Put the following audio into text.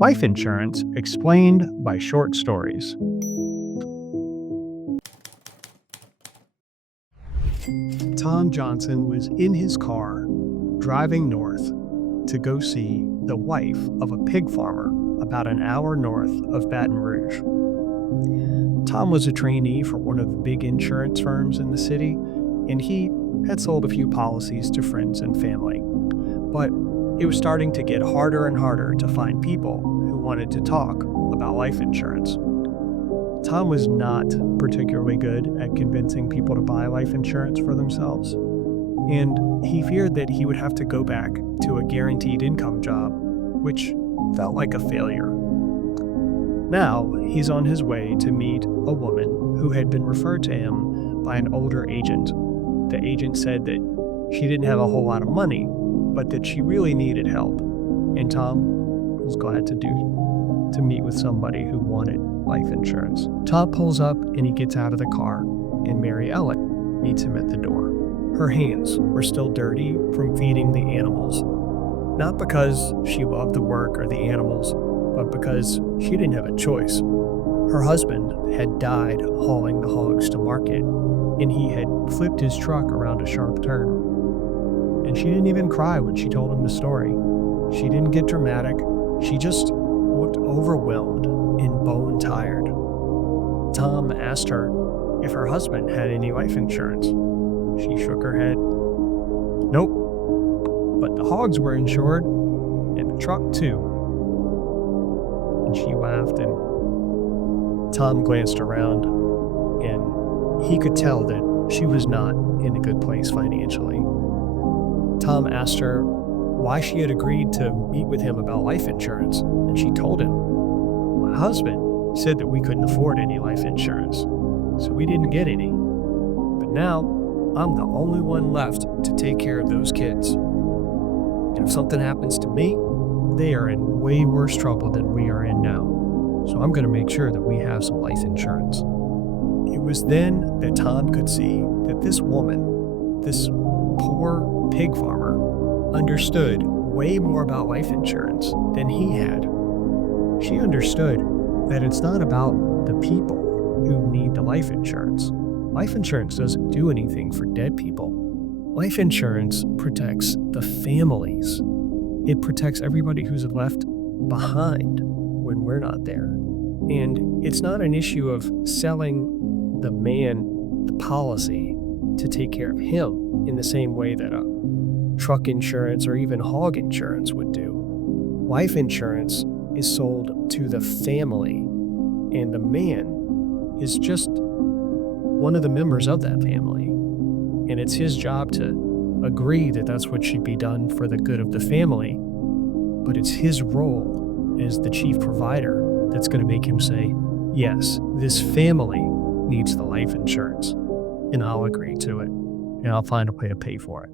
Life insurance explained by short stories. Tom Johnson was in his car driving north to go see the wife of a pig farmer about an hour north of Baton Rouge. Tom was a trainee for one of the big insurance firms in the city, and he had sold a few policies to friends and family. But it was starting to get harder and harder to find people who wanted to talk about life insurance. Tom was not particularly good at convincing people to buy life insurance for themselves, and he feared that he would have to go back to a guaranteed income job, which felt like a failure. Now, he's on his way to meet a woman who had been referred to him by an older agent. The agent said that she didn't have a whole lot of money, but that she really needed help, and Tom was glad to meet with somebody who wanted life insurance. Tom pulls up and he gets out of the car, and Mary Ellen meets him at the door. Her hands were still dirty from feeding the animals, not because she loved the work or the animals, but because she didn't have a choice. Her husband had died hauling the hogs to market, and he had flipped his truck around a sharp turn. And she didn't even cry when she told him the story. She didn't get dramatic. She just looked overwhelmed and bone-tired. Tom asked her if her husband had any life insurance. She shook her head. Nope. But the hogs were insured, and the truck too. And she laughed, and Tom glanced around, and he could tell that she was not in a good place financially. Tom asked her why she had agreed to meet with him about life insurance, and she told him, "My husband said that we couldn't afford any life insurance, so we didn't get any. But now, I'm the only one left to take care of those kids. And if something happens to me, they are in way worse trouble than we are in now. So I'm going to make sure that we have some life insurance." It was then that Tom could see that this woman, this poor pig farmer, understood way more about life insurance than he had. She understood that it's not about the people who need the life insurance. Life insurance doesn't do anything for dead people. Life insurance protects the families. It protects everybody who's left behind when we're not there. And it's not an issue of selling the man the policy to take care of him in the same way that a truck insurance or even hog insurance would do. Life insurance is sold to the family, and the man is just one of the members of that family. And it's his job to agree that that's what should be done for the good of the family, but it's his role as the chief provider that's going to make him say, yes, this family needs the life insurance, and I'll agree to it, and I'll find a way to pay for it.